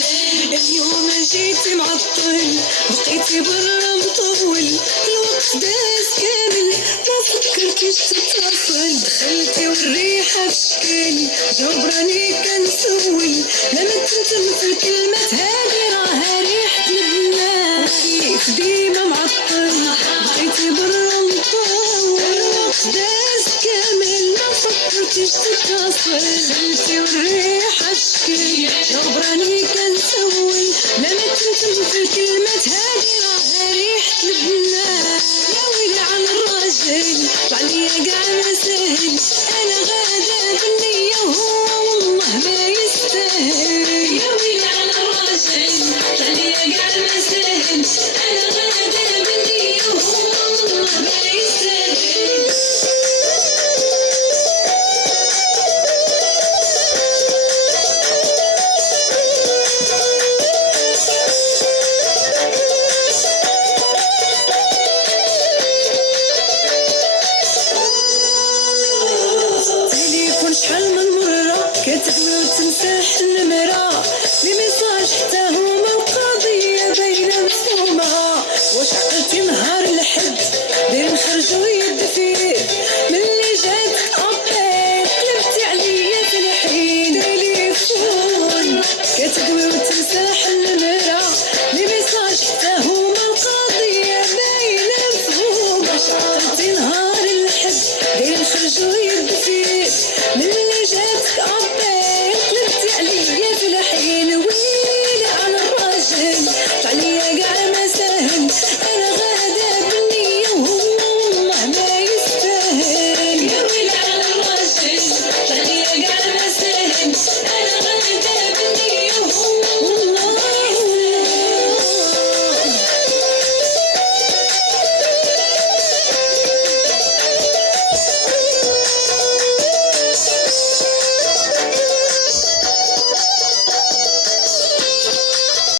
اليوم جيتي معطل بقيتي برا مطول، الوقت داز كامل ما فكرتيش تتصل، دخلتي والريحة بشكالي جبراني كنسول، لما تنتم في الكلمات هادي راها ريحة البنات، كيف ديما معطل بقيتي برا مطول، الوقت داز كامل ما فكرتيش تتصل، دخلتي والريحة بشكالي جبراني كنسول، لما تنتم في الكلمات هادي راها ريحة البنات، يا ويلي على الراجل عليا قاع ما سهل، انا غادا بالنية وهو والله ما يستاهل، يا ويلي على الراجل عليا قاع ما سهل، انا غادا بالنية وهو والله ما يستاهل. تليفون شحال من مرة كتبوي وتمسح النمرة، لي ميساج حتى هما القضية باينة مفهومة، واش عقلتي نهار